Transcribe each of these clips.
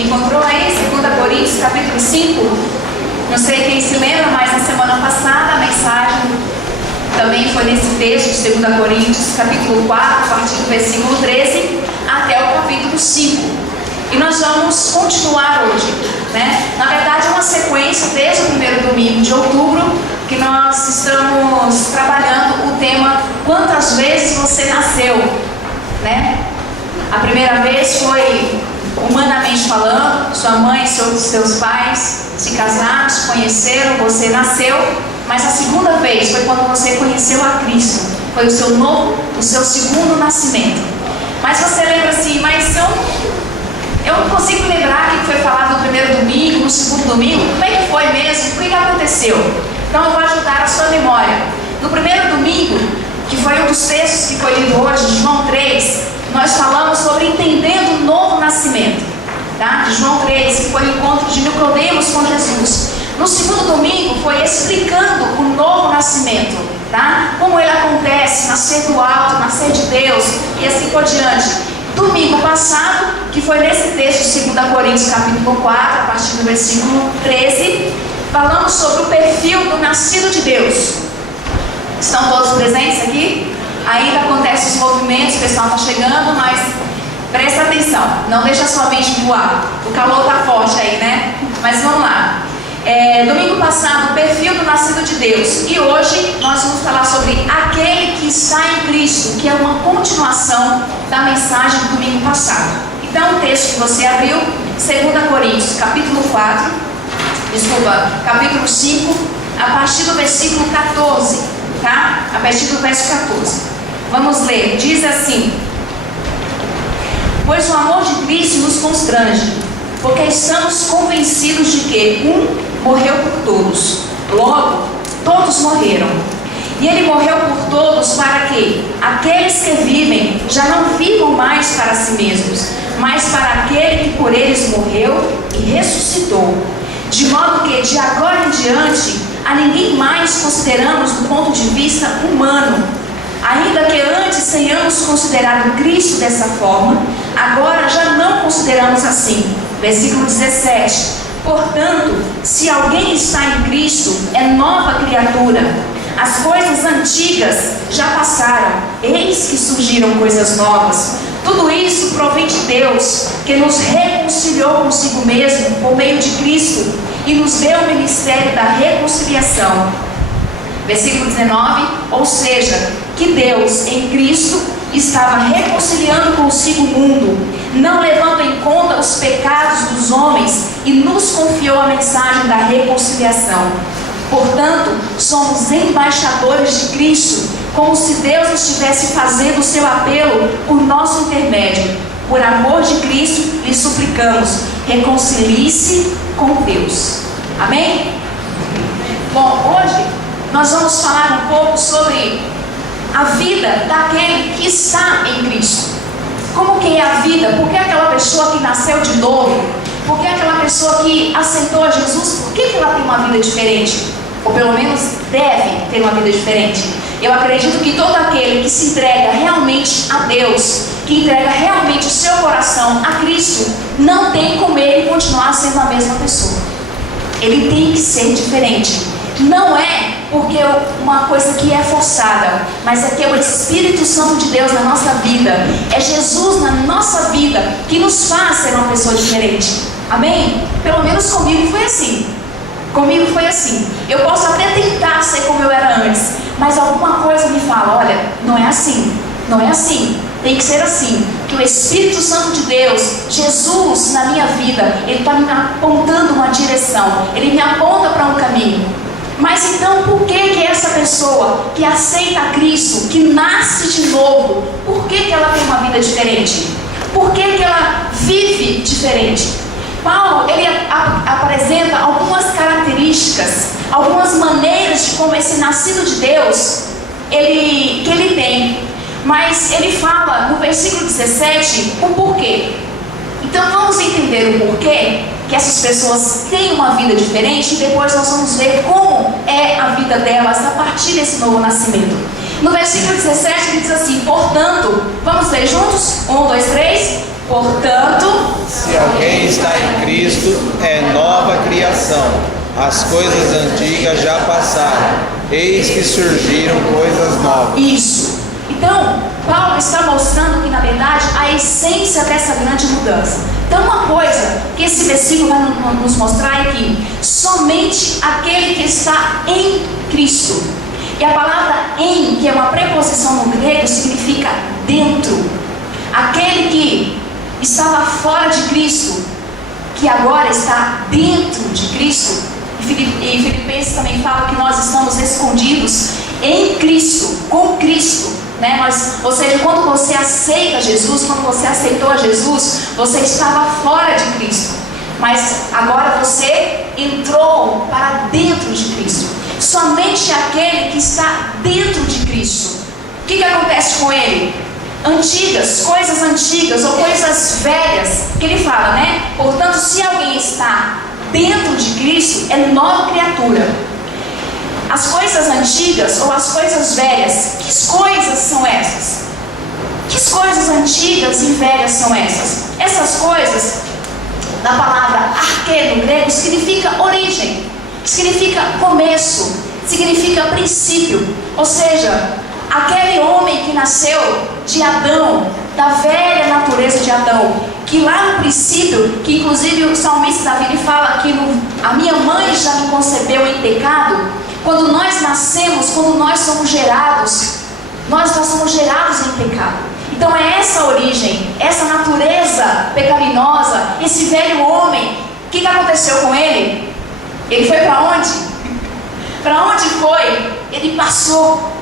Encontrou aí 2 Coríntios, capítulo 5? Não sei quem se lembra, mas na semana passada a mensagem também foi nesse texto de 2 Coríntios, capítulo 4, a partir do versículo 13 até o capítulo 5. E nós vamos continuar hoje, né? Na verdade é uma sequência desde o primeiro domingo de outubro que nós estamos trabalhando o tema Quantas vezes você nasceu, né? A primeira vez foi humanamente falando, sua mãe e seus pais se casaram, se conheceram, você nasceu, mas a segunda vez foi quando você conheceu a Cristo, foi o seu segundo nascimento. Mas você lembra assim, mas eu não consigo lembrar o que foi falado no primeiro domingo, no segundo domingo, como é que foi mesmo, o que aconteceu? Então eu vou ajudar a sua memória. No primeiro domingo, que foi um dos textos que foi lido hoje, João 3, nós falamos sobre entendendo o novo nascimento, tá? De João 3, que foi o encontro de Nicodemos com Jesus. No segundo domingo foi explicando o novo nascimento, tá? Como ele acontece, nascer do alto, nascer de Deus e assim por diante. Domingo passado, que foi nesse texto de 2 Coríntios capítulo 4, a partir do versículo 13, falamos sobre o perfil do nascido de Deus. Estão todos presentes aqui? Ainda acontecem os movimentos, o pessoal está chegando, mas presta atenção, não deixa sua mente voar. O calor está forte aí, né? Mas vamos lá. Domingo passado, o perfil do nascido de Deus. E hoje nós vamos falar sobre aquele que está em Cristo, que é uma continuação da mensagem do domingo passado. Então o texto que você abriu, 2 Coríntios, capítulo 5, a partir do versículo 14, tá? A partir do verso 14. Vamos ler, diz assim: pois o amor de Cristo nos constrange, porque estamos convencidos de que um morreu por todos, logo todos morreram. E ele morreu por todos para que aqueles que vivem já não vivam mais para si mesmos, mas para aquele que por eles morreu e ressuscitou. De modo que de agora em diante a ninguém mais consideramos do ponto de vista humano. Ainda que antes tenhamos considerado Cristo dessa forma, agora já não consideramos assim. Versículo 17. Portanto, se alguém está em Cristo, é nova criatura. As coisas antigas já passaram, eis que surgiram coisas novas. Tudo isso provém de Deus, que nos reconciliou consigo mesmo por meio de Cristo e nos deu o ministério da reconciliação. Versículo 19, ou seja, que Deus em Cristo estava reconciliando consigo o mundo, não levando em conta os pecados dos homens, e nos confiou a mensagem da reconciliação. Portanto, somos embaixadores de Cristo, como se Deus estivesse fazendo o seu apelo por nosso intermédio. Por amor de Cristo, lhe suplicamos, reconcilie-se com Deus. Amém? Bom, hoje nós vamos falar um pouco sobre a vida daquele que está em Cristo. Como que é a vida? Por que aquela pessoa que nasceu de novo? Por que aquela pessoa que aceitou a Jesus? Por que ela tem uma vida diferente? Ou pelo menos deve ter uma vida diferente. Eu acredito que todo aquele que se entrega realmente a Deus, que entrega realmente o seu coração a Cristo, não tem como ele continuar sendo a mesma pessoa. Ele tem que ser diferente. Não é porque uma coisa que é forçada, mas é que é o Espírito Santo de Deus na nossa vida, é Jesus na nossa vida que nos faz ser uma pessoa diferente. Amém? Pelo menos comigo foi assim. Comigo foi assim. Eu posso até tentar ser como eu era antes, mas alguma coisa me fala, olha, não é assim, não é assim, tem que ser assim. Que o Espírito Santo de Deus, Jesus na minha vida, ele está me apontando uma direção, ele me aponta para um caminho. Mas então por que essa pessoa que aceita Cristo, que nasce de novo, por que ela tem uma vida diferente? Por que ela vive diferente? Paulo, ele apresenta algumas características, algumas maneiras de como esse nascido de Deus, que ele tem. Mas ele fala no versículo 17 o porquê. Então vamos entender o porquê que essas pessoas têm uma vida diferente, e depois nós vamos ver como é a vida delas a partir desse novo nascimento. No versículo 17 ele diz assim: portanto, vamos ler juntos? 1, 2, 3. Portanto, se alguém está em Cristo é nova criação. As coisas antigas já passaram, eis que surgiram coisas novas. Isso. Então, Paulo está mostrando que, na verdade, a essência dessa grande mudança. Então, uma coisa que esse versículo vai nos mostrar é que somente aquele que está em Cristo. E a palavra em, que é uma preposição no grego, significa dentro. Aquele que estava fora de Cristo, que agora está dentro de Cristo. E Filipenses também fala que nós estamos escondidos em Cristo, com Cristo, né? Ou seja, quando você aceita Jesus, quando você aceitou a Jesus, você estava fora de Cristo, mas agora você entrou para dentro de Cristo. Somente aquele que está dentro de Cristo. O que acontece com ele? Coisas antigas ou coisas velhas, que ele fala, né? Portanto, se alguém está dentro de Cristo, é nova criatura. As coisas antigas ou as coisas velhas, que coisas são essas? Que coisas antigas e velhas são essas? Essas coisas, da palavra arque no grego, significa origem, significa começo, significa princípio. Ou seja, aquele homem que nasceu de Adão, da velha natureza de Adão, que lá no princípio, que inclusive o salmista Davi fala que a minha mãe já me concebeu em pecado. Quando nós nascemos, quando nós somos gerados, nós somos gerados em pecado. Então é essa origem, essa natureza pecaminosa, esse velho homem. O que aconteceu com ele? Ele foi para onde? Para onde foi? Ele passou.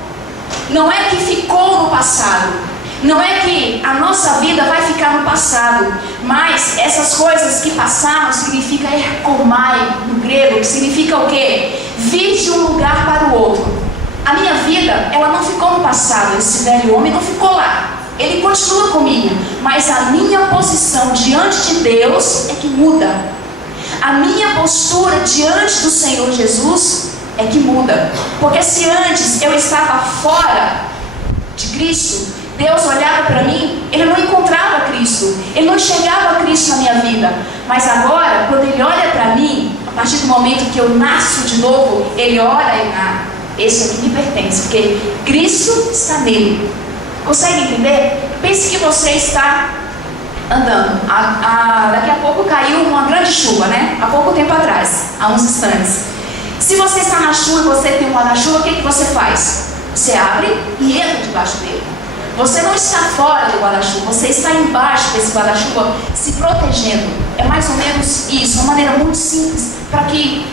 Não é que ficou no passado. Não é que a nossa vida vai ficar no passado, mas essas coisas que passaram significa erkomai no grego, que significa o quê? Vir de um lugar para o outro. A minha vida, ela não ficou no passado, esse velho homem não ficou lá. Ele continua comigo, mas a minha posição diante de Deus é que muda. A minha postura diante do Senhor Jesus é que muda. Porque se antes eu estava fora de Cristo, Deus olhava para mim, Ele não encontrava Cristo, Ele não enxergava Cristo na minha vida. Mas agora, quando Ele olha para mim, a partir do momento que eu nasço de novo, Ele olha e esse aqui me pertence, porque Cristo está nele. Consegue entender? Pense que você está andando. Daqui a pouco caiu uma grande chuva, né? Há pouco tempo atrás, há uns instantes. Se você está na chuva e você tem um guarda-chuva, o que você faz? Você abre e entra debaixo dele. Você não está fora do guarda-chuva, você está embaixo desse guarda-chuva se protegendo. É mais ou menos isso, uma maneira muito simples para que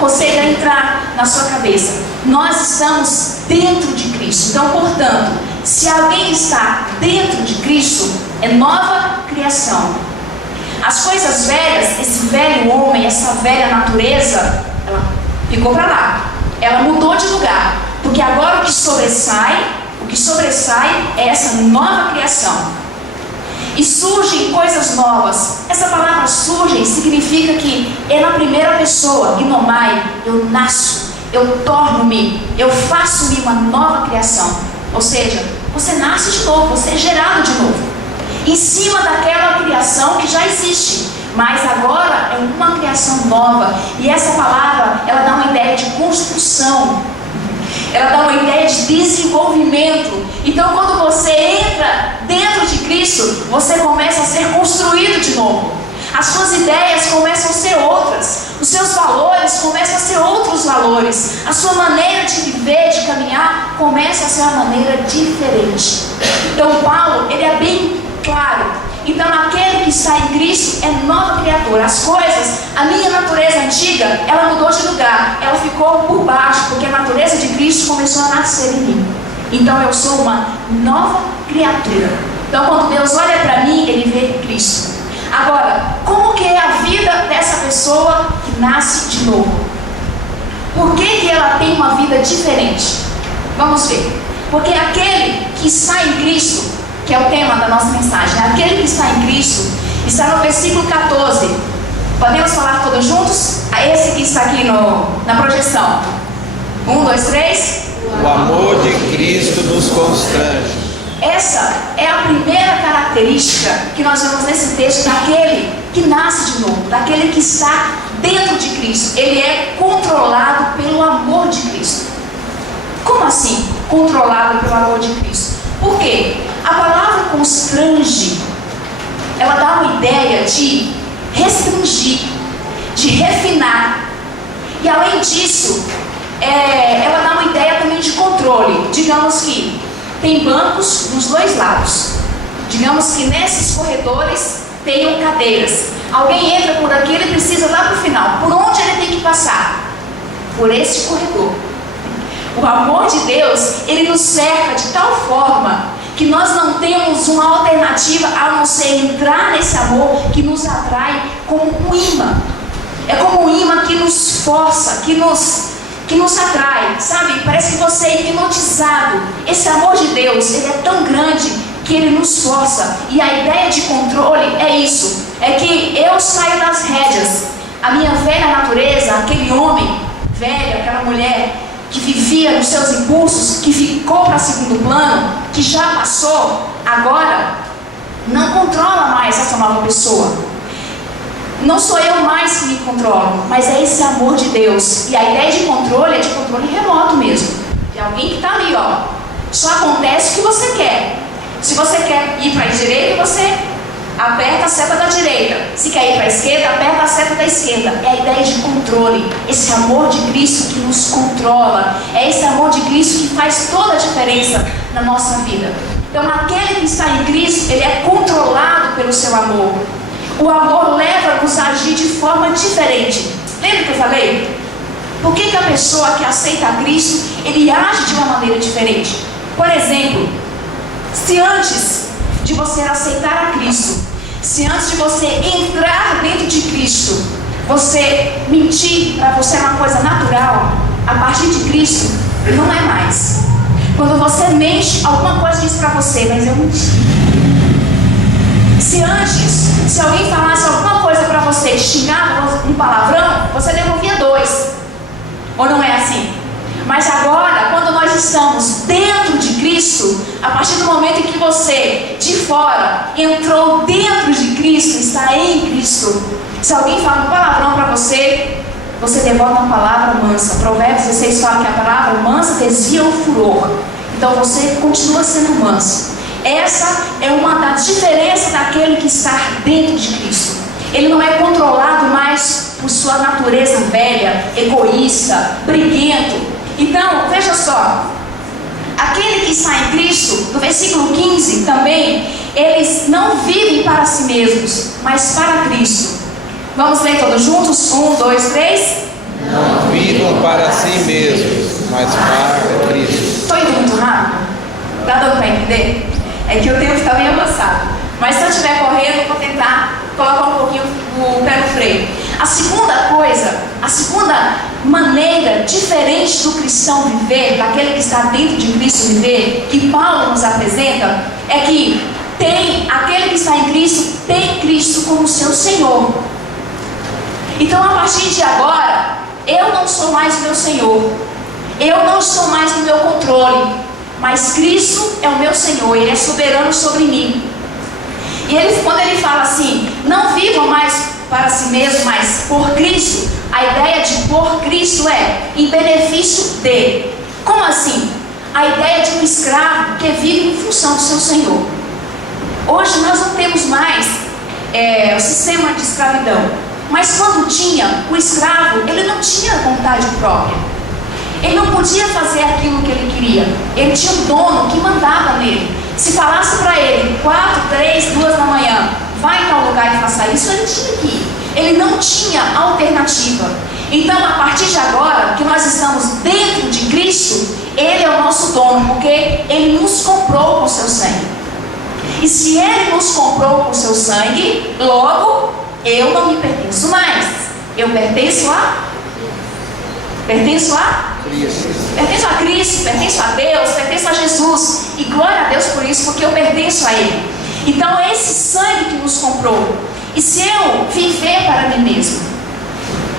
consiga entrar na sua cabeça. Nós estamos dentro de Cristo. Então, portanto, se alguém está dentro de Cristo, é nova criação. As coisas velhas, esse velho homem, essa velha natureza, ela ficou para lá. Ela mudou de lugar, porque agora o que sobressai é essa nova criação. E surgem coisas novas. Essa palavra surgem significa que é na primeira pessoa, inomai, eu nasço, eu torno-me, eu faço-me uma nova criação. Ou seja, você nasce de novo, você é gerado de novo, em cima daquela criação que já existe, mas agora é uma criação nova. E essa palavra, ela dá uma ideia de construção, ela dá uma ideia de desenvolvimento. Então, quando você entra dentro de Cristo, você começa a ser construído de novo. As suas ideias começam a ser outras, os seus valores começam a ser outros valores, a sua maneira de viver, de caminhar, começa a ser uma maneira diferente. Então, Paulo, ele é bem claro. Então, aquele que está em Cristo é nova criatura. As coisas, a minha natureza antiga, ela mudou de lugar, ela ficou por baixo, porque a natureza de Cristo começou a nascer em mim. Então, eu sou uma nova criatura. Então, quando Deus olha para mim, Ele vê Cristo. Agora, como que é a vida dessa pessoa que nasce de novo? Por que ela tem uma vida diferente? Vamos ver. Porque aquele que está em Cristo, que é o tema da nossa mensagem, aquele que está em Cristo, está no versículo 14. Podemos falar todos juntos? Esse que está aqui na projeção. 1, 2, 3. O amor de Cristo nos constrange. Essa é a primeira característica que nós vemos nesse texto daquele que nasce de daquele que está dentro de Cristo, ele é controlado pelo amor de Cristo. Como assim? Controlado pelo amor de Cristo. Por quê? A palavra constrange, ela dá uma ideia de restringir, de refinar. E além disso, ela dá uma ideia também de controle. Digamos que tem bancos nos dois lados. Digamos que nesses corredores tenham cadeiras. Alguém entra por aqui, ele precisa lá para o final. Por onde ele tem que passar? Por esse corredor. O amor de Deus, ele nos cerca de tal forma que nós não temos uma alternativa a não ser entrar nesse amor que nos atrai como um imã. É como um imã que nos força, que nos atrai, sabe? Parece que você é hipnotizado. Esse amor de Deus, ele é tão grande que ele nos força. E a ideia de controle é isso. É que eu saio das rédeas. A minha velha natureza, aquele homem velho, aquela mulher que vivia nos seus impulsos, que ficou para segundo plano, que já passou, agora não controla mais essa nova pessoa. Não sou eu mais que me controlo, mas é esse amor de Deus. E a ideia de controle é de controle remoto mesmo. De alguém que está ali, ó. Só acontece o que você quer. Se você quer ir para a direita, você aperta a seta da direita. Se quer ir para a esquerda, aperta a seta da esquerda. É a ideia de controle. Esse amor de Cristo que nos controla. É esse amor de Cristo que faz toda a diferença na nossa vida. Então, aquele que está em Cristo, ele é controlado pelo seu amor. O amor leva-nos a agir de forma diferente. Lembra que eu falei? Por que a pessoa que aceita a Cristo, ele age de uma maneira diferente? Por exemplo, se antes de você aceitar a Cristo, se antes de você entrar dentro de Cristo, você mentir para você é uma coisa natural, a partir de Cristo, não é mais. Quando você mente, alguma coisa diz para você, mas eu menti. Se antes, se alguém falasse alguma coisa para você, xingava um palavrão, você devolvia 2. Ou não é assim? Mas agora, quando nós estamos dentro de Cristo, a partir do momento em que você, de fora, entrou dentro de Cristo, está em Cristo, se alguém fala um palavrão para você, você devolve uma palavra mansa. Provérbios 16 fala que a palavra mansa desvia o furor. Então você continua sendo manso. Essa é uma das diferenças daquele que está dentro de Cristo. Ele não é controlado mais por sua natureza velha, egoísta, briguento. Então, veja só, aquele que está em Cristo, no versículo 15 também, eles não vivem para si mesmos, mas para Cristo. Vamos ler todos juntos? 1, 2, 3. Não vivam para si mesmos, mas para Cristo. Estou indo muito rápido? Está dando para entender? É que o tempo está bem avançado. Mas se eu estiver correndo, eu vou tentar colocar um pouquinho o pé no freio. A segunda coisa, a segunda maneira diferente do cristão viver, daquele que está dentro de Cristo viver, que Paulo nos apresenta, é que aquele que está em Cristo, tem Cristo como seu Senhor. Então, a partir de agora, eu não sou mais o meu Senhor. Eu não estou mais no meu controle. Mas Cristo é o meu Senhor, Ele é soberano sobre mim. E quando ele fala assim, não vivam mais para si mesmo, mas por Cristo, a ideia de por Cristo é em benefício dele. Como assim? A ideia de um escravo que vive em função do seu Senhor. Hoje nós não temos mais o sistema de escravidão. Mas quando tinha, o escravo, ele não tinha vontade própria. Ele não podia fazer aquilo que ele queria. Ele tinha um dono que mandava nele. Se falasse para ele, 4, 3, 2 da manhã, vai em tal lugar e faça isso, ele tinha que ir. Ele não tinha alternativa. Então, a partir de agora, que nós estamos dentro de Cristo, Ele é o nosso dono, porque Ele nos comprou com o seu sangue. E se Ele nos comprou com o seu sangue, logo, eu não me pertenço mais. Eu pertenço a Cristo. Pertenço a Cristo, pertenço a Deus, pertenço a Jesus. E glória a Deus por isso, porque eu pertenço a Ele. Então é esse sangue que nos comprou. E se eu viver para mim mesmo,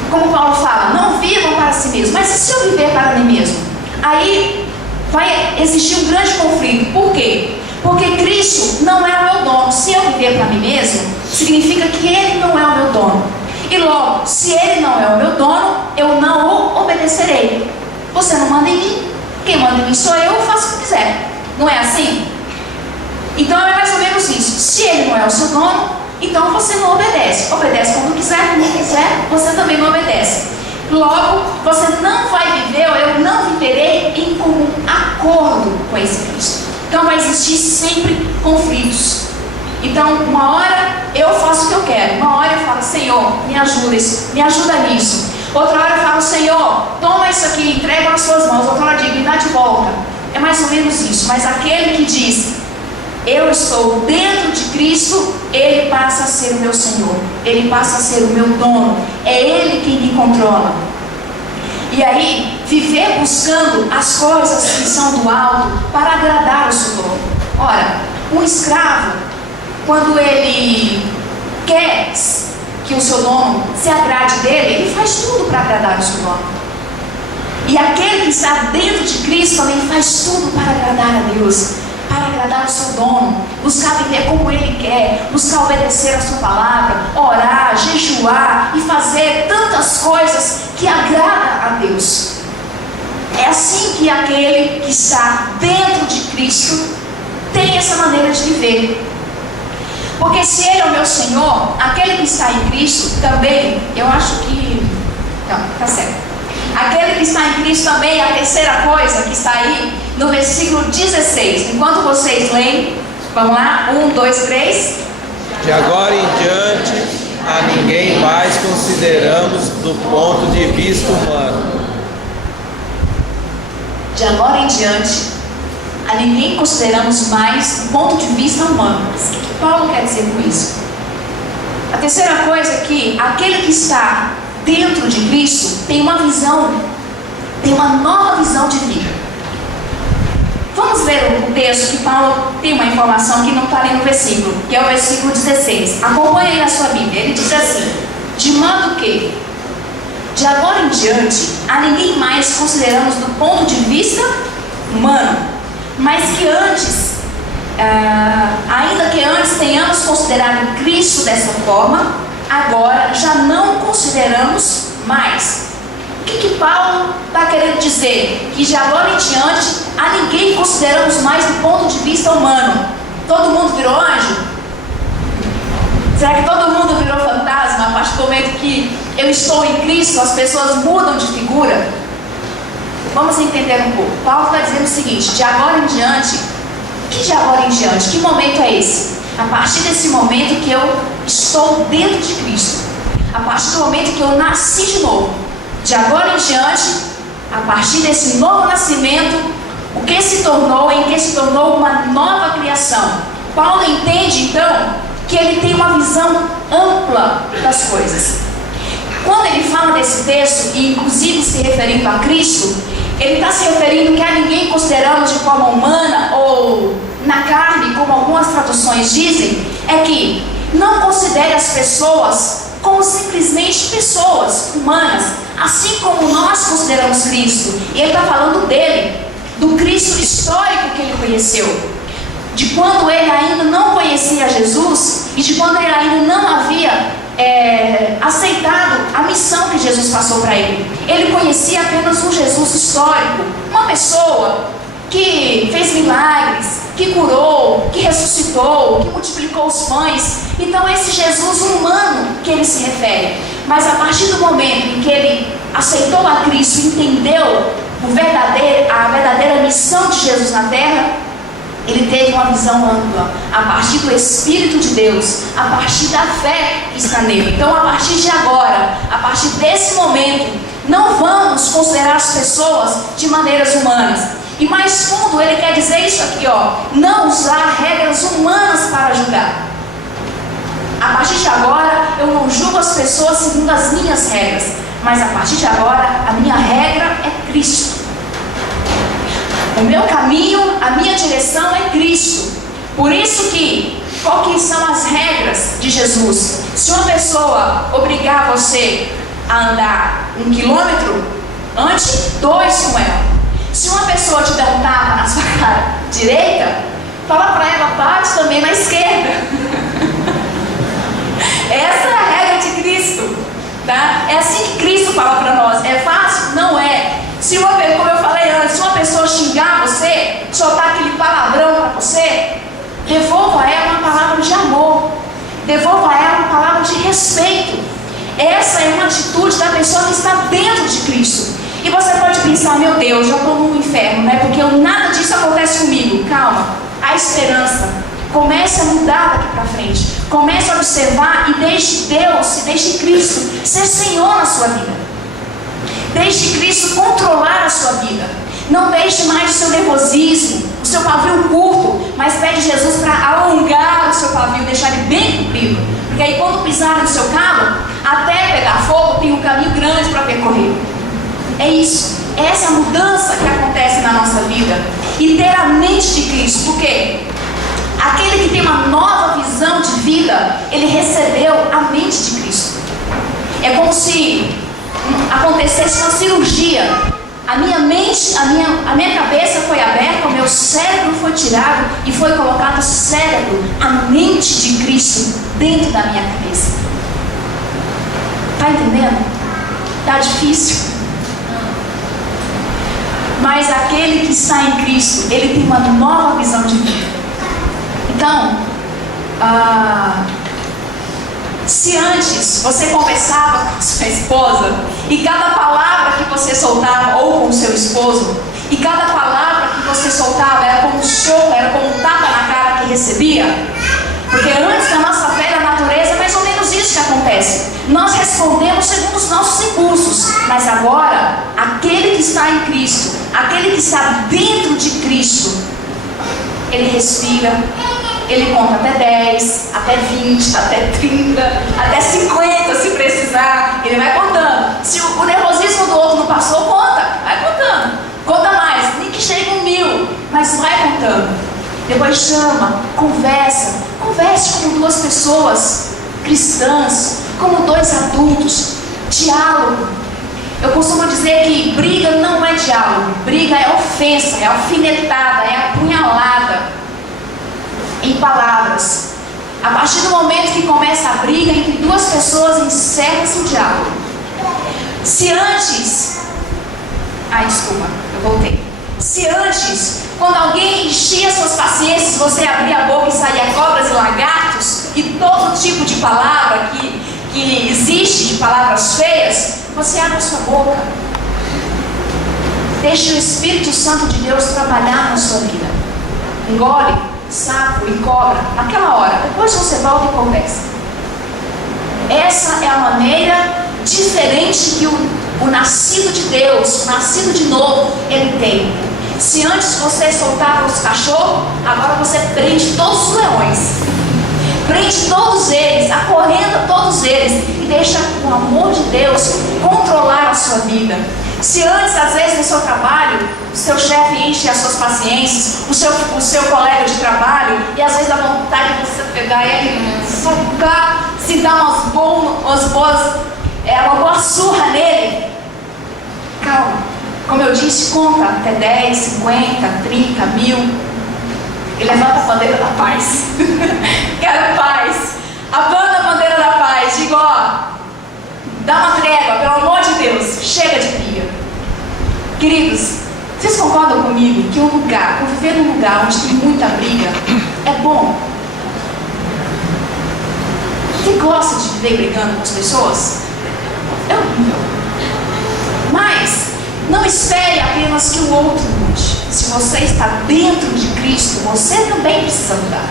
como Paulo fala, não vivam para si mesmo, mas e se eu viver para mim mesmo? Aí vai existir um grande conflito. Por quê? Porque Cristo não é o meu dono. Se eu viver para mim mesmo, significa que Ele não é o meu dono. E logo, se ele não é o meu dono, eu não o obedecerei. Você não manda em mim. Quem manda em mim sou eu faço o que quiser. Não é assim? Então é mais ou menos isso. Se ele não é o seu dono, então você não obedece. Obedece quando quiser, quando quiser, você também não obedece. Logo, você não vai viver, ou eu não viverei em comum acordo com esse Cristo. Então vai existir sempre conflitos. Então, uma hora eu faço o que eu quero. Uma hora eu falo, Senhor, me ajuda nisso. Outra hora eu falo, Senhor, toma isso aqui, entrega nas suas mãos. Outra hora eu digo, me dá de volta. É mais ou menos isso. Mas aquele que diz, eu estou dentro de Cristo, ele passa a ser o meu Senhor. Ele passa a ser o meu dono. É ele quem me controla. E aí, viver buscando as coisas que são do alto para agradar o seu dono. Ora, um escravo, quando ele quer que o seu dono se agrade dele, ele faz tudo para agradar o seu dono. E aquele que está dentro de Cristo também faz tudo para agradar a Deus, para agradar o seu dono, buscar viver como ele quer, buscar obedecer a sua palavra, orar, jejuar e fazer tantas coisas que agradam a Deus. É assim que aquele que está dentro de Cristo tem essa maneira de viver. Porque se ele é o meu Senhor, aquele que está em Cristo também, eu acho que... Não, tá certo. Aquele que está em Cristo também, a terceira coisa que está aí, no versículo 16. Enquanto vocês leem, vamos lá, 1, 2, 3. De agora em diante, a ninguém mais consideramos do ponto de vista humano. De agora em diante, a ninguém consideramos mais do ponto de vista humano. Mas o que Paulo quer dizer com isso? A terceira coisa é que aquele que está dentro de Cristo tem uma visão, tem uma nova visão de vida. Vamos ler o texto que Paulo tem uma informação que não está ali no versículo, que é o versículo 16. Acompanhe aí na sua Bíblia. Ele diz assim: de modo que, de agora em diante, a ninguém mais consideramos do ponto de vista humano, mas que antes, ainda que antes tenhamos considerado Cristo dessa forma, agora já não consideramos mais. O que Paulo está querendo dizer? Que de agora em diante a ninguém consideramos mais do ponto de vista humano. Todo mundo virou anjo? Será que todo mundo virou fantasma? A partir do momento que eu estou em Cristo, as pessoas mudam de figura? Vamos entender um pouco. Paulo está dizendo o seguinte: de agora em diante. Que de agora em diante? Que momento é esse? A partir desse momento que eu estou dentro de Cristo, a partir do momento que eu nasci de novo, de agora em diante, a partir desse novo nascimento, o que se tornou, em que se tornou uma nova criação. Paulo entende então que ele tem uma visão ampla das coisas. Quando ele fala desse texto, e inclusive se referindo a Cristo, ele está se referindo que a ninguém consideramos de forma humana ou na carne, como algumas traduções dizem, é que não considere as pessoas como simplesmente pessoas humanas, assim como nós consideramos Cristo. E ele está falando dele, do Cristo histórico que ele conheceu, de quando ele ainda não conhecia Jesus e de quando ele ainda não havia aceitado a missão que Jesus passou para ele. Ele conhecia apenas um Jesus histórico, uma pessoa que fez milagres, que curou, que ressuscitou, que multiplicou os pães. Então esse Jesus humano que ele se refere. Mas a partir do momento em que ele aceitou a Cristo e entendeu a verdadeira missão de Jesus na terra, ele teve uma visão ampla, a partir do Espírito de Deus, a partir da fé que está nele. Então, a partir de agora, a partir desse momento, não vamos considerar as pessoas de maneiras humanas. E mais fundo, ele quer dizer isso aqui, não usar regras humanas para julgar. A partir de agora, eu não julgo as pessoas segundo as minhas regras, mas a partir de agora, a minha regra é Cristo. O meu caminho, a minha direção é Cristo. Por isso que, qual que são as regras de Jesus? Se uma pessoa obrigar você a andar 1 quilômetro, ande 2 com ela. Se uma pessoa te der um tapa na sua cara direita, fala para ela, bate também na esquerda. Essa é a regra de Cristo. Tá? É assim que Cristo fala para nós. É fácil? Não é. Como eu falei antes, se uma pessoa xingar você, soltar aquele palavrão para você, devolva a ela uma palavra de amor, devolva a ela uma palavra de respeito. Essa é uma atitude da pessoa que está dentro de Cristo. E você pode pensar, meu Deus, já estou no inferno, né? Porque nada disso acontece comigo. Calma, há esperança. Comece a mudar daqui para frente. Comece a observar e deixe Deus, deixe Cristo ser Senhor na sua vida. Deixe Cristo controlar a sua vida. Não deixe mais o seu nervosismo, o seu pavio curto, mas pede Jesus para alongar o seu pavio, deixar ele bem comprido. Porque aí quando pisar no seu carro, até pegar fogo, tem um caminho grande para percorrer. É isso. Essa é a mudança que acontece na nossa vida. E ter a mente de Cristo. Por quê? Aquele que tem uma nova visão de vida, ele recebeu a mente de Cristo. É como se acontecesse uma cirurgia. A minha mente, a minha cabeça foi aberta, o meu cérebro foi tirado e foi colocado o cérebro, a mente de Cristo dentro da minha cabeça. Está entendendo? Está difícil. Mas aquele que está em Cristo, ele tem uma nova visão de vida. Então, se antes você conversava com sua esposa e cada palavra que você soltava, ou com o seu esposo, e cada palavra que você soltava era como um soco, era como um tapa na cara que recebia, porque antes da nossa velha natureza é mais ou menos isso que acontece. Nós respondemos segundo os nossos impulsos, mas agora, aquele que está em Cristo, aquele que está dentro de Cristo, ele respira, ele conta até 10, até 20, até 30, até 50 se precisar, ele vai contando. Se o nervosismo do outro não passou, conta, vai contando, conta mais, nem que chegue 1000, mas vai contando. Depois chama, converse como duas pessoas cristãs, como dois adultos, diálogo. Eu costumo dizer que briga não é diálogo, briga é ofensa, é alfinetada, é apunhalada em palavras. A partir do momento que começa a briga entre duas pessoas, encerra-se o diálogo. Se antes, se antes, quando alguém enchia suas paciências, você abria a boca e saía cobras e lagartos e todo tipo de palavra que existe, de palavras feias, você abre a sua boca. Deixe o Espírito Santo de Deus trabalhar na sua vida. Engole sapo e cobra naquela hora, depois você volta e conversa. Essa é a maneira diferente que o nascido de Deus, o nascido de novo, ele tem. Se antes você soltava os cachorros, agora você prende todos os leões, prende todos eles, acorrenda todos eles e deixa o amor de Deus controlar a sua vida. Se antes, às vezes, no seu trabalho, o seu chefe enche as suas paciências, o seu colega de trabalho, e às vezes dá vontade de você pegar ele, socar, se dar uma boa surra nele. Calma, como eu disse, conta até 10, 50, 30, 1000 e levanta a bandeira da paz. Quero paz. Avanta a bandeira da paz. Digo, dá uma trégua, pelo amor de Deus, chega de briga. Queridos, vocês concordam comigo que conviver num lugar onde tem muita briga é bom? Você gosta de viver brigando com as pessoas? É horrível. Mas não espere apenas que o outro mude. Se você está dentro de Cristo, você também precisa mudar.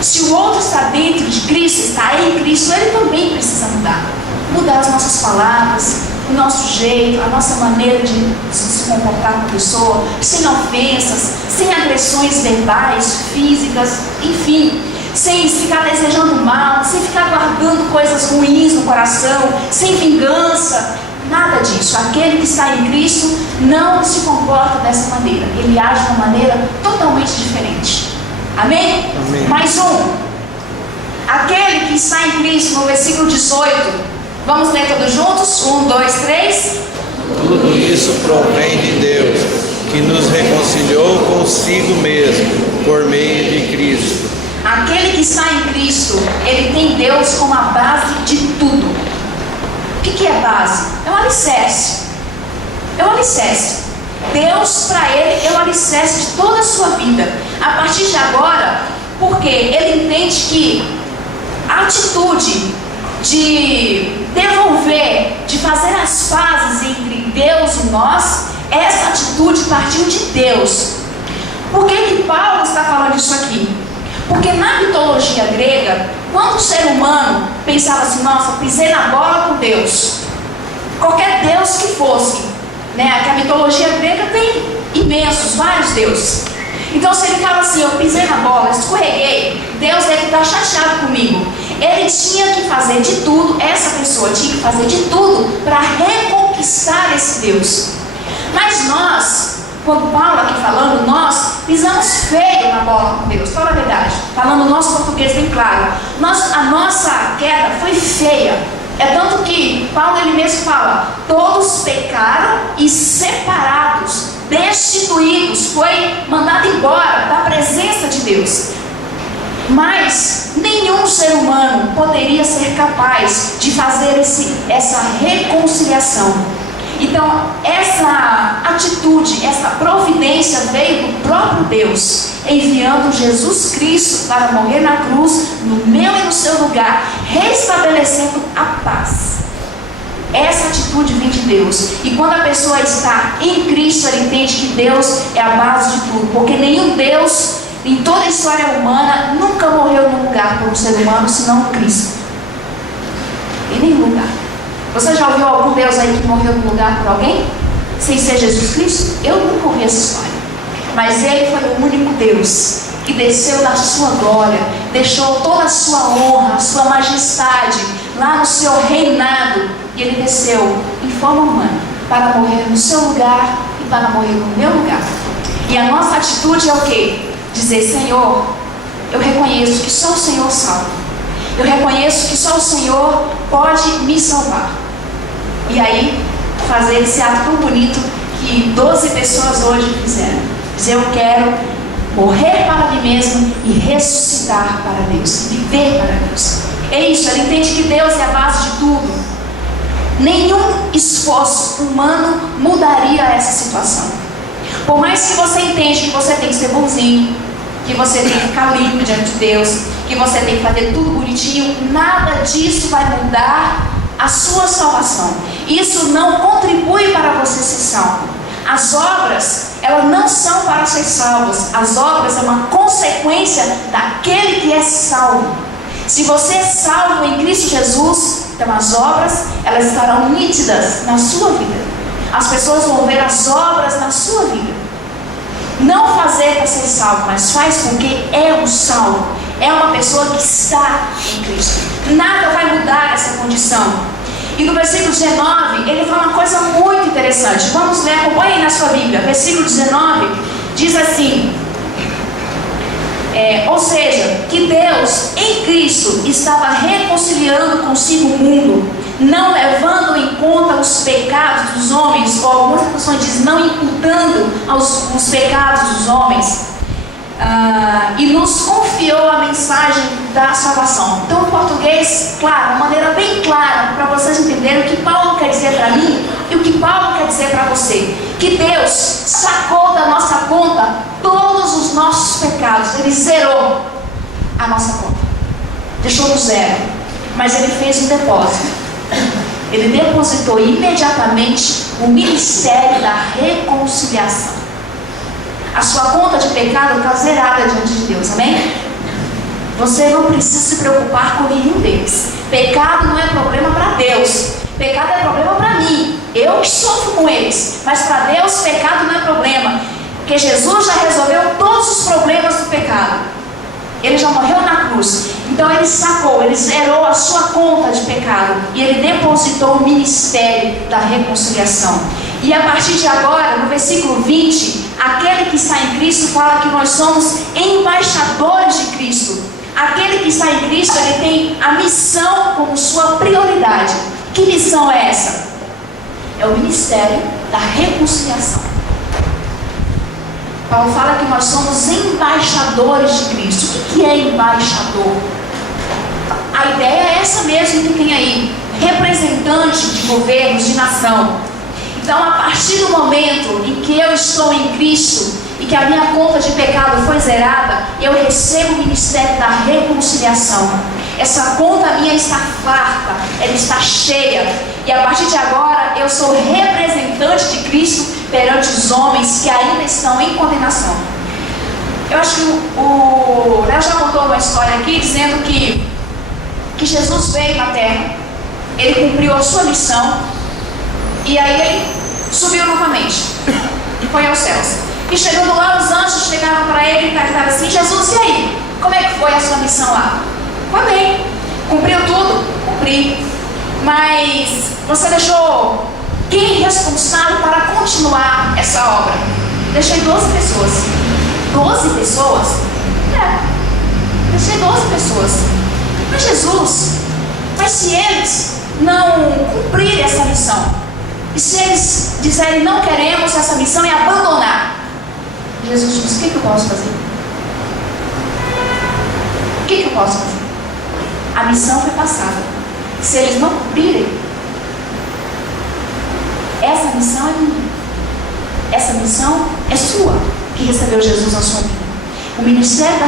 Se o outro está dentro de Cristo, está em Cristo, ele também precisa mudar. Mudar as nossas palavras, o nosso jeito, a nossa maneira de se comportar com a pessoa, sem ofensas, sem agressões verbais, físicas, enfim, sem ficar desejando mal, sem ficar guardando coisas ruins no coração, sem vingança, nada disso. Aquele que está em Cristo não se comporta dessa maneira, ele age de uma maneira totalmente diferente. Amém? Amém. Mais um. Aquele que está em Cristo, no versículo 18. Vamos ler todos juntos? 1, 2, 3. Tudo isso provém de Deus, que nos reconciliou consigo mesmo, por meio de Aquele que está em Cristo, ele tem Deus como a base de tudo. base, é um alicerce. É um alicerce. Deus, para ele, é o alicerce de toda a sua vida. A partir de agora, porque ele entende que a atitude de devolver, de fazer as pazes entre Deus e nós, essa atitude partiu de Deus. Por que Paulo está falando isso aqui? Porque na mitologia grega, quando o ser humano pensava assim, nossa, pisei na bola com Deus, qualquer Deus que fosse, né? Que a mitologia grega tem imensos, vários deuses. Então se ele fala assim, eu pisei na bola, escorreguei, Deus deve estar chateado comigo. Ele tinha que fazer de tudo, essa pessoa tinha que fazer de tudo para reconquistar esse Deus. Mas nós, quando Paulo aqui falando, nós pisamos feio na bola com Deus, fala a verdade, falando o nosso português bem claro. A nossa queda foi feia. É tanto que Paulo ele mesmo fala, todos pecaram e separados, destituídos, foi mandado embora da presença de Deus. Mas nenhum ser humano poderia ser capaz de fazer essa reconciliação. Então, essa atitude, essa providência veio do próprio Deus, enviando Jesus Cristo para morrer na cruz, no meu e no seu lugar, restabelecendo a paz. Essa atitude vem de Deus. E quando a pessoa está em Cristo, ela entende que Deus é a base de tudo. Porque nenhum Deus, em toda a história humana, nunca morreu num lugar por um ser humano, senão Cristo. Em nenhum lugar. Você já ouviu algum Deus aí que morreu num lugar por alguém? Sem ser Jesus Cristo? Eu nunca ouvi essa história. Mas Ele foi o único Deus que desceu da sua glória, deixou toda a sua honra, a sua majestade lá no seu reinado. E Ele desceu em forma humana para morrer no seu lugar e para morrer no meu lugar. E a nossa atitude é o quê? Dizer, Senhor, eu reconheço que só o Senhor salva. Eu reconheço que só o Senhor pode me salvar. E aí, fazer esse ato tão bonito que 12 pessoas hoje fizeram. Dizer, eu quero morrer para mim mesmo e ressuscitar para Deus, viver para Deus. É isso, ela entende que Deus é a base de tudo. Nenhum esforço humano mudaria essa situação. Por mais que você entenda que você tem que ser bonzinho, que você tem que ficar limpo diante de Deus, que você tem que fazer tudo bonitinho, nada disso vai mudar a sua salvação. Isso não contribui para você ser salvo. As obras, elas não são para ser salvas. As obras é uma consequência daquele que é salvo. Se você é salvo em Cristo Jesus, então as obras, elas estarão nítidas na sua vida. As pessoas vão ver as obras na sua vida. Não fazer para ser salvo, mas faz porque é um salvo. É uma pessoa que está em Cristo. Nada vai mudar essa condição. E no versículo 19, ele fala uma coisa muito interessante. Vamos ler, acompanhe aí na sua Bíblia. Versículo 19 diz assim: ou seja, que Deus em Cristo estava reconciliando consigo o mundo, não levando em conta os pecados dos homens, ou algumas traduções dizem, não imputando os pecados dos homens, e nos confiou a mensagem da salvação. Então, em português, claro, uma maneira bem clara, para vocês entenderem o que Paulo quer dizer para mim e o que Paulo quer dizer para você. Que Deus sacou da nossa conta todos os nossos pecados. Ele zerou a nossa conta, deixou no zero, mas Ele fez um depósito. Ele depositou imediatamente o ministério da reconciliação. A sua conta de pecado está zerada diante de Deus, amém? Você não precisa se preocupar com nenhum deles. Pecado não é problema para Deus. Pecado é problema para mim. Eu que sofro com eles. Mas para Deus, pecado não é problema. Porque Jesus já resolveu todos os problemas do pecado. Ele já morreu na cruz. Então Ele sacou, Ele zerou a sua conta de pecado. E Ele depositou o ministério da reconciliação. E a partir de agora, no versículo 20, aquele que está em Cristo fala que nós somos embaixadores de Cristo. Aquele que está em Cristo, ele tem a missão como sua prioridade. Que missão é essa? É o ministério da reconciliação. Paulo fala que nós somos embaixadores de Cristo. O que é embaixador? A ideia é essa mesmo que tem aí. Representante de governos, de nação. Então, a partir do momento em que eu estou em Cristo e que a minha conta de pecado foi zerada, eu recebo o ministério da reconciliação. Essa conta minha está farta, ela está cheia. E a partir de agora, eu sou representante de Cristo perante os homens que ainda estão em condenação. Eu acho que o Léo já contou uma história aqui, dizendo que Jesus veio na terra, ele cumpriu a sua missão, e aí ele subiu novamente, foi aos céus. E chegando lá, os anjos chegaram para ele e perguntaram assim: Jesus, e aí? Como é que foi a sua missão lá? Foi bem, cumpriu tudo? Cumpri. Mas você deixou quem responsável para continuar essa obra? Deixei 12 pessoas. 12 pessoas? Deixei 12 pessoas. Mas Jesus, mas se eles não cumprirem essa missão, e se eles disserem não queremos essa missão e abandonar, Jesus diz: o que eu posso fazer? O que eu posso fazer? A missão foi passada. Se eles não cumprirem, essa missão é minha. Essa missão é sua, que recebeu Jesus na sua vida. O ministério da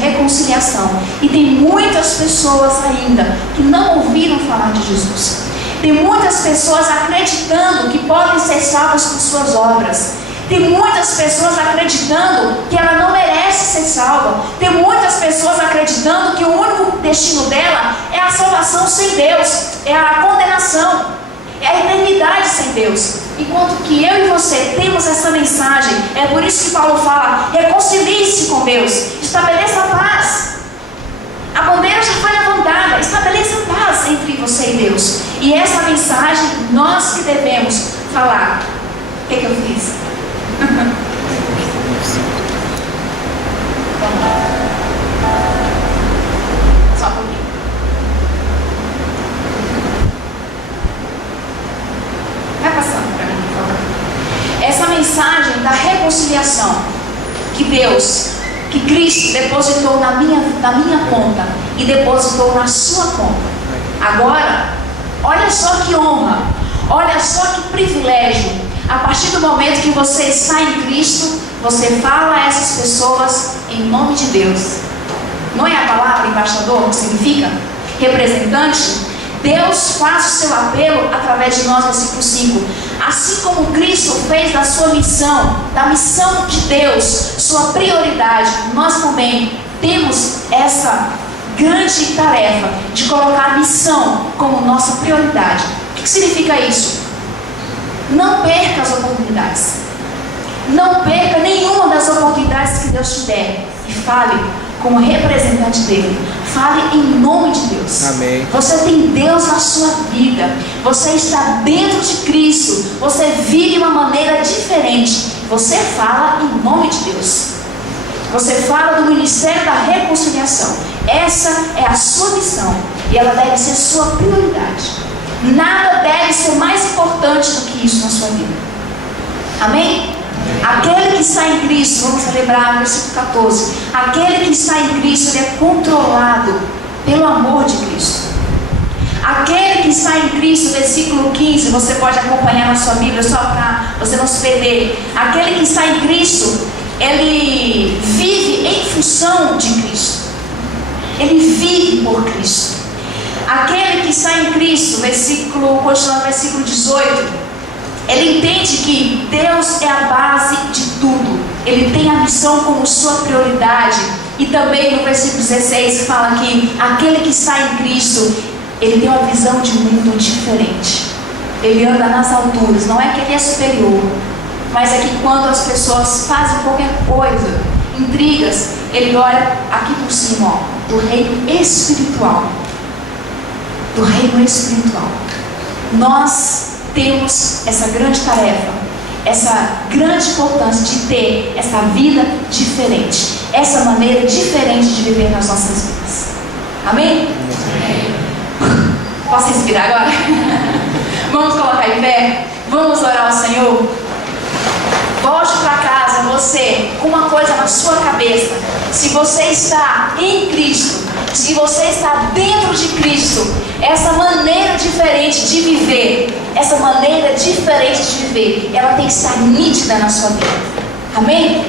reconciliação. E tem muitas pessoas ainda que não ouviram falar de Jesus. Tem muitas pessoas acreditando que podem ser salvas por suas obras. Tem muitas pessoas acreditando que ela não merece ser salva. Tem muitas pessoas acreditando que o único destino dela é a salvação sem Deus, é a condenação, é a eternidade sem Deus. Enquanto que eu e você temos essa mensagem, é por isso que Paulo fala: reconcilie-se com Deus, estabeleça a paz. A bandeira já foi levantada, estabeleça a paz entre você e Deus. E essa mensagem nós que devemos falar. O que eu fiz? Só um pouquinho. Vai passando para mim, por favor. Essa mensagem da reconciliação que Deus, que Cristo depositou na minha conta e depositou na sua conta. Agora, olha só que honra, olha só que privilégio. A partir do momento que você está em Cristo, você fala a essas pessoas em nome de Deus. Não é a palavra embaixador que significa representante? Deus faz o seu apelo através de nós, versículo 5. Assim como Cristo fez da sua missão, da missão de Deus, sua prioridade, nós também temos essa grande tarefa de colocar a missão como nossa prioridade. O que significa isso? Não perca as oportunidades. Não perca nenhuma das oportunidades que Deus te der. E fale como representante dele. Fale em nome de Deus. Amém. Você tem Deus na sua vida. Você está dentro de Cristo. Você vive de uma maneira diferente. Você fala em nome de Deus. Você fala do ministério da reconciliação. Essa é a sua missão. E ela deve ser sua prioridade. Nada deve ser mais importante do que isso na sua vida. Amém? Aquele que está em Cristo, vamos celebrar no versículo 14. Aquele que está em Cristo, ele é controlado pelo amor de Cristo. Aquele que está em Cristo, versículo 15, você pode acompanhar na sua Bíblia só para você não se perder. Aquele que está em Cristo, ele vive em função de Cristo. Ele vive por Cristo. Aquele que está em Cristo, continuando versículo 18, ele entende que Deus é a base de tudo. Ele tem a missão como sua prioridade. E também no versículo 16 fala que aquele que está em Cristo, ele tem uma visão de mundo diferente. Ele anda nas alturas. Não é que ele é superior, mas é que quando as pessoas fazem qualquer coisa, intrigas, ele olha aqui por cima, ó, do reino espiritual. Do reino espiritual. Nós temos essa grande tarefa, essa grande importância de ter essa vida diferente, essa maneira diferente de viver nas nossas vidas. Amém? Amém. Posso respirar agora? Vamos colocar em pé? Vamos orar ao Senhor? Volte para casa, você, com uma coisa na sua cabeça. Se você está em Cristo, se você está dentro de Cristo, essa maneira diferente diferente de viver, essa maneira diferente de viver, ela tem que estar nítida na sua vida. Amém?